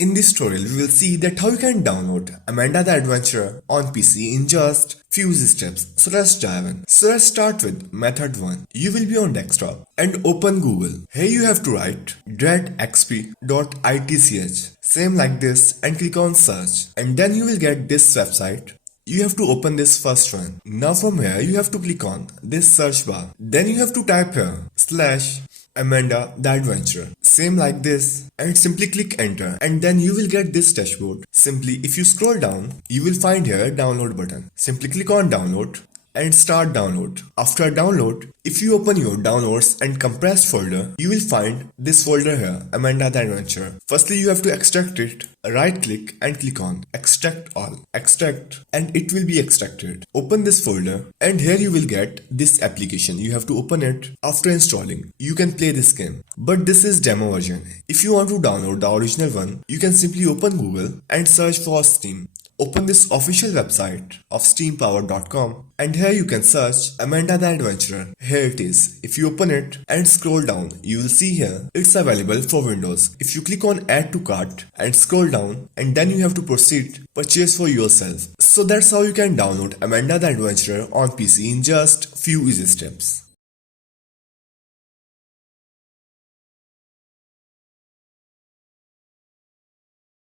In this tutorial, we will see that how you can download Amanda the Adventurer on PC in just few steps. So let's dive in. So let's start with method 1. You will be on desktop and open Google. Here you have to write dreadxp.itch. Same like this and click on search. And then you will get this website. You have to open this first one. Now from here you have to click on this search bar. Then you have to type here /Amanda the Adventurer. Same like this and simply click enter and then you will get this dashboard. Simply if you scroll down you will find here download button. Simply click on download and start download. After download, if you open your downloads and compressed folder, you will find this folder here, Amanda the Adventurer. Firstly, you have to extract it. Right click and click on extract all. Extract and it will be extracted. Open this folder and here you will get this application. You have to open it. After installing, you can play this game. But this is demo version. If you want to download the original one, you can simply open Google and search for Steam. Open this official website of steampower.com and here you can search Amanda the Adventurer. Here it is. If you open it and scroll down, you will see here it's available for Windows. If you click on add to cart and scroll down and then you have to proceed purchase for yourself. So that's how you can download Amanda the Adventurer on PC in just few easy steps.